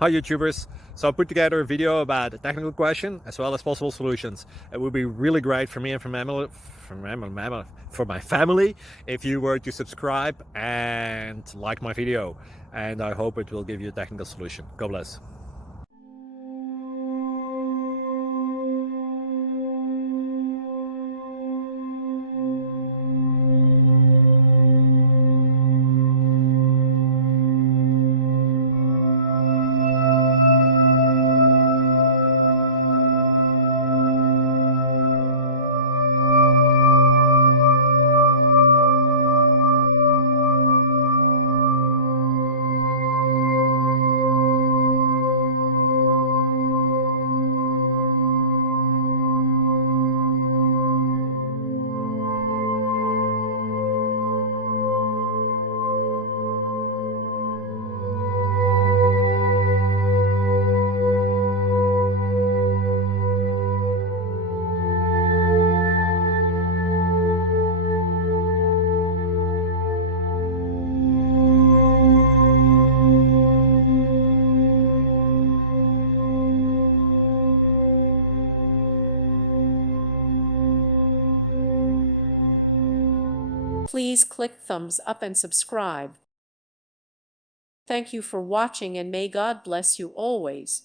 Hi YouTubers! So I put together a video about a technical question as well as possible solutions. It would be really great for me and for my family if you were to subscribe and like my video, and I hope it will give you a technical solution. God bless. Please click thumbs up and subscribe. Thank you for watching, and may God bless you always.